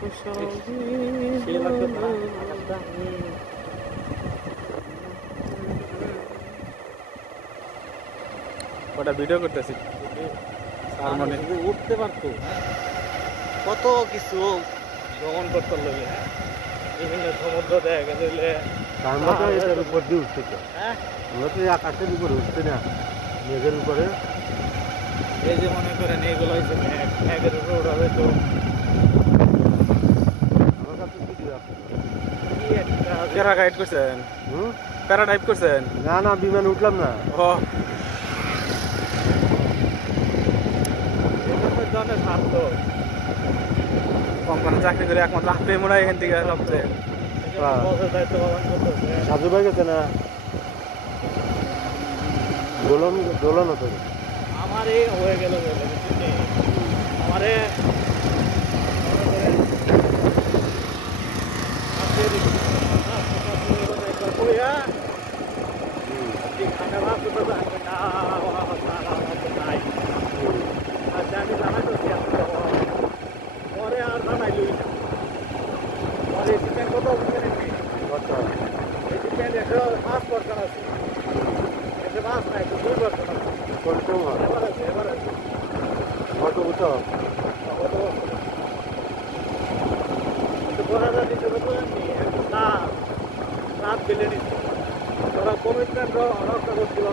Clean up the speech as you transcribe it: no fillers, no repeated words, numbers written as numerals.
সেই লাগতো না আকাশটা। ওটা ভিডিও করতেছি আর মানে যদি উঠতে পারতো, হ্যাঁ, কত কিছু ভ্রমণ করতে লাগে, হ্যাঁ, বিভিন্ন সমুদ্র দেখা গেলে আমরা তো এটার উপর দিয়ে উঠছি তো, হ্যাঁ, আমরা তো এই আকাশের উপরে উঠছি না, মেঘের উপরে। এই যে মনে করেন এগুলো হচ্ছে ম্যাগ, ম্যাগের উপরে উঠাবে তো আমার কাছে ভিডিও আছে। কি একটা প্যারা গাইড করছেন, হুম? প্যারা টাইপ করছেন। না না, বিমানে উঠলাম না। ও এরকম ধরনের স্বার্থ কোম্পানি চাকরি করে একমাত্র আপনি মনে হয় এখান থেকে সবচেয়ে বছর দায়িত্ব পালন করতেছে। সাজু ভাই গেছে না, দোলন দোলন হতো। আমারে হয়ে গেল বলে বুঝলি, আমারে একবার কইয়া খানা ভাত তো জানবে না, নাই আর জানি জানাই তো পরে আর জানাই লই না। পরে চিকেন কত এই চিকেন একটা 5% আছে, এটা 5 নাই তো 2% আছে। এবার আছে, এবার আছে। কত উঠো? কিন্তু পড়াটা দিতে পারবো না, রাত বেলে নিচ্ছে ওরা কমিটমেন্ট রক্ষা করছিল।